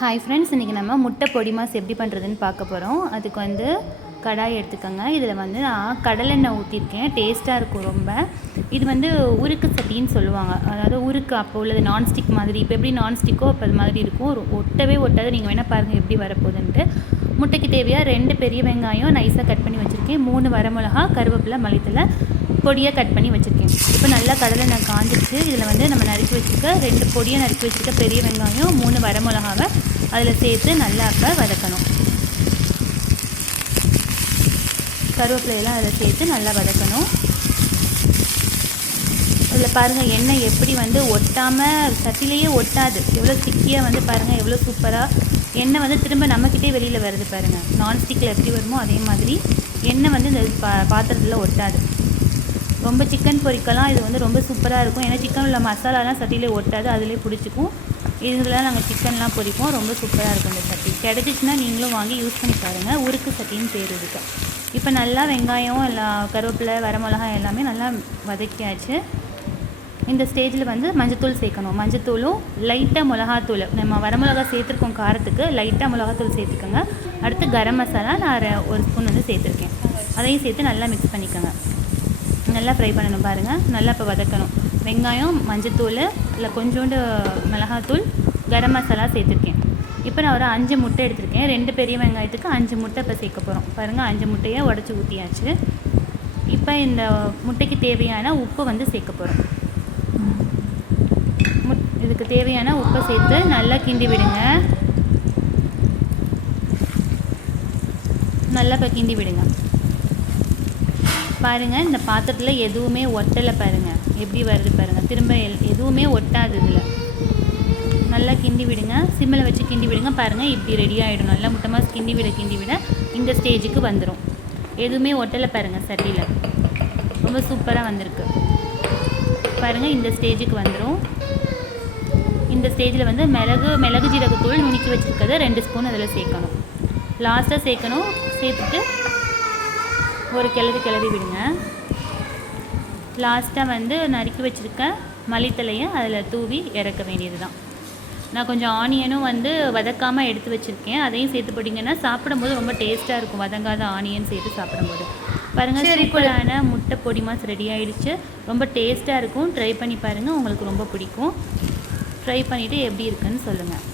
Hi friends இன்றைக்கி நம்ம முட்டை பொடி மாஸ் எப்படி பண்ணுறதுன்னு பார்க்க போகிறோம் அதுக்கு வந்து கடாய் எடுத்துக்கோங்க. இதில் வந்து நான் கடலெண்ணெய் ஊற்றிருக்கேன் டேஸ்ட்டாக இருக்கும் ரொம்ப. இது வந்து உருக்கு சட்டின்னு சொல்லுவாங்க. அதாவது உருக்கு அப்போ உள்ளது நான்ஸ்டிக் மாதிரி. இப்போ எப்படி நான்ஸ்டிக்கோ அப்போ அது மாதிரி இருக்கும். ஒரு ஒட்டவே ஒட்டாது. நீங்கள் வேணால் பாருங்கள் எப்படி வரப்போகுதுன்ட்டு. முட்டைக்கு தேவையாக ரெண்டு பெரிய வெங்காயம் நைஸாக கட் பண்ணி வச்சுருக்கேன். மூணு வரமிளகா கருவேப்பிலை மல்லித்தலை பொடியாக கட் பண்ணி வச்சுருக்கேன். இப்போ நல்லா கடலை நான் காஞ்சிருச்சு. இதில் வந்து நம்ம நறுக்கி வச்சுருக்க ரெண்டு பொடியாக நறுக்கி வச்சுருக்க பெரிய வெங்காயம் மூணு வரமிளகாவை அதில் சேர்த்து நல்லா அப்போ வதக்கணும். கருவேப்பிலையெல்லாம் அதில் சேர்த்து நல்லா வதக்கணும். இதில் பாருங்கள் எண்ணெய் எப்படி வந்து ஒட்டாமல் சட்டிலேயே ஒட்டாது. எவ்வளோ ஸ்டிக்கியாக வந்து பாருங்கள் எவ்வளோ சூப்பராக எண்ணெய் வந்து திரும்ப நம்மக்கிட்டே வெளியில் வருது பாருங்கள் நான்ஸ்டிக்கில் எப்படி வருமோ அதே மாதிரி எண்ணெய் வந்து இந்த பா பாத்திரத்தில் ஒட்டாது. ரொம்ப சிக்கன் பொரிக்கலாம் இது வந்து ரொம்ப சூப்பராக இருக்கும். ஏன்னா சிக்கன் உள்ள மசாலாலாம் சட்டியிலே ஒட்டாது அதிலே பிடிச்சிக்கும். இதுலாம் நாங்கள் சிக்கன்லாம் பொரிப்போம் ரொம்ப சூப்பராக இருக்கும் இந்த சட்டி. கிடச்சிச்சின்னா நீங்களும் வாங்கி யூஸ் பண்ணி பாருங்கள் உருக்கு சட்டின்னு பேர் இதுக்கு. இப்போ நல்லா வெங்காயம் எல்லாம் கருவேப்பிலை வரமிளகாய் எல்லாமே நல்லா வதக்கியாச்சு. இந்த ஸ்டேஜில் வந்து மஞ்சத்தூள் சேர்க்கணும். மஞ்சத்தூளும் லைட்டாக மிளகாத்தூள். நம்ம வரமிளகா சேர்த்துருக்கோம் காரத்துக்கு. லைட்டாக மிளகாத்தூள் சேர்த்துக்கோங்க. அடுத்து கரம் மசாலா நான் ஒரு ஸ்பூன் வந்து சேர்த்துருக்கேன். அதையும் சேர்த்து நல்லா மிக்ஸ் பண்ணிக்கோங்க. நல்லா ஃப்ரை பண்ணணும் பாருங்கள் நல்லா இப்போ வதக்கணும். வெங்காயம் மஞ்சத்தூள் இல்லை கொஞ்சோண்டு மிளகாத்தூள் கரம் மசாலா சேர்த்துருக்கேன். இப்போ நான் ஒரு அஞ்சு முட்டை எடுத்திருக்கேன். ரெண்டு பெரிய வெங்காயத்துக்கு அஞ்சு முட்டை இப்போ சேர்க்க போகிறோம் பாருங்கள் அஞ்சு முட்டையை உடச்சி ஊற்றியாச்சு இப்போ இந்த முட்டைக்கு தேவையான உப்பு வந்து சேர்க்க போகிறோம் முட் இதுக்கு தேவையான உப்பை சேர்த்து நல்லா கிண்டி விடுங்க. நல்லா இப்போ கிண்டி விடுங்க. பாருங்கள் இந்த பாத்திரத்தில் எதுவுமே ஒட்டலை பாருங்கள் எப்படி வருது பாருங்கள் திரும்ப எல்- எதுவுமே ஒட்டாது இதில். நல்லா கிண்டி விடுங்க. சிம்மில் வச்சு கிண்டி விடுங்க. பாருங்கள் இப்படி ரெடி ஆகிடும் நல்லா முட்டமாக கிண்டி விட கிண்டி விட இந்த ஸ்டேஜுக்கு வந்துடும் எதுவுமே ஒட்டலை பாருங்கள் சட்டியில். ரொம்ப சூப்பராக வந்திருக்கு. பாருங்கள் இந்த ஸ்டேஜுக்கு வந்துடும் இந்த ஸ்டேஜில் வந்து மிளகு மிளகு ஜீரகத்தூள் நுணுக்கி வச்சுருக்கதை ரெண்டு ஸ்பூன் அதில் சேர்க்கணும். லாஸ்ட்டாக சேர்க்கணும். சேர்த்துட்டு ஒரு கிளறி கிளறி விடுங்க. லாஸ்ட்டாக வந்து நறுக்கி வச்சுருக்க மல்லித்தலையை அதில் தூவி இறக்க வேண்டியது தான் நான் கொஞ்சம் ஆனியனும் வந்து வதக்காமல் எடுத்து வச்சுருக்கேன். அதையும் சேர்த்து போட்டிங்கன்னா சாப்பிடும்போது ரொம்ப டேஸ்ட்டாக இருக்கும். வதங்காத ஆனியன் சேர்த்து சாப்பிடும்போது. பாருங்கள் சூப்பரான முட்டை பொடி மாஸ் ரெடி ஆயிடுச்சு. ரொம்ப டேஸ்ட்டாக இருக்கும். ட்ரை பண்ணி பாருங்கள் உங்களுக்கு ரொம்ப பிடிக்கும். ட்ரை பண்ணிவிட்டு எப்படி இருக்குன்னு சொல்லுங்கள்